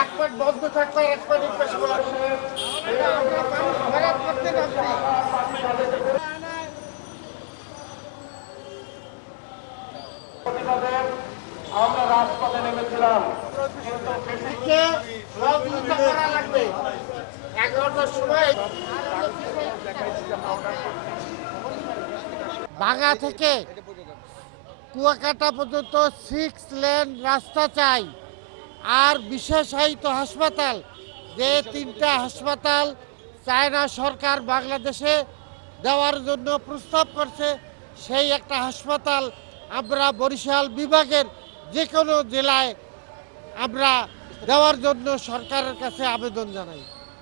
এক পাট বন্ধ থাকবে এক পাট পেশ করা। এটা খারাপ করতে নামছি আমরা রাজপথে নেমেছিলাম। কে? করা লাগবে। এগারোটার সময় বাগা থেকে কুয়াকাটা পর্যন্ত সিক্স লেন রাস্তা চাই। আর বিশেষায়িত হাসপাতাল, যে তিনটা হাসপাতাল চায়না সরকার বাংলাদেশে দেওয়ার জন্য প্রস্তাব করছে, সেই একটা হাসপাতাল আমরা বরিশাল বিভাগের যে কোনো জেলায় আমরা দেওয়ার জন্য সরকারের কাছে আবেদন জানাই।